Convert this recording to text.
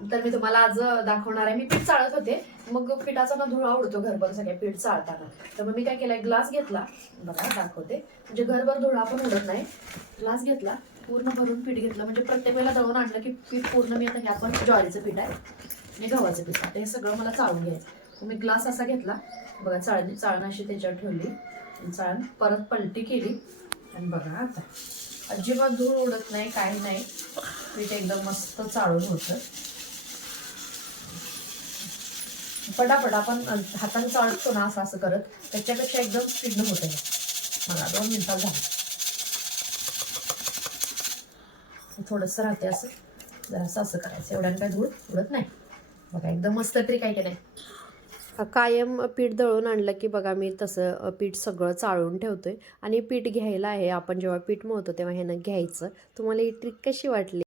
तर मी तुम्हाला आज दाखवणार आहे. मी पीठ चाळत होते. मग पिठाचा ना धुळा उडतो घरभर सगळ्या पीठ चाळताना. तर मग मी काय केलं ग्लास घेतला. बघा दाखवते. म्हणजे घरभर धुळा पण उडत नाही. ग्लास घेतला. पूर्ण भरून पीठ घेतलं. म्हणजे प्रत्येक वेळेला दळून आणलं की पीठ पूर्ण मी आता हे आपण ज्वारीचं पीठ आहे. आणि गव्हाचं पीठ. आता हे सगळं मला चाळून घ्यायचं मी ग्लास असा घेतला. बघा चाळणी चाळण अशी त्याच्यावर ठेवली. चाळण परत पलटी केली. आणि बघा आता. अजिबात धूळ उडत नाही काही नाही. पीठ एकदम मस्त चाळून होतं. पटापट आपण हाताने चाळतो ना असं असं करत त्याच्यापेक्षा एकदम स्पीडनं होतं आहे मला दोन मिनिटात झालं. थोडंसं राहते असं. जरासं असं करायचं. एवढ्यानं काय धूळ उडत नाही. बघा एकदम मस्त तरी काय की नाही कायम पीठ दळून आणलं की बघा मी तसं पीठ सगळं चाळून ठेवतोय. आणि पीठ घ्यायला आहे. आपण जेव्हा पीठ मळतो तेव्हा ह्यानं घ्यायचं. तुम्हाला ही ट्रिक कशी वाटली?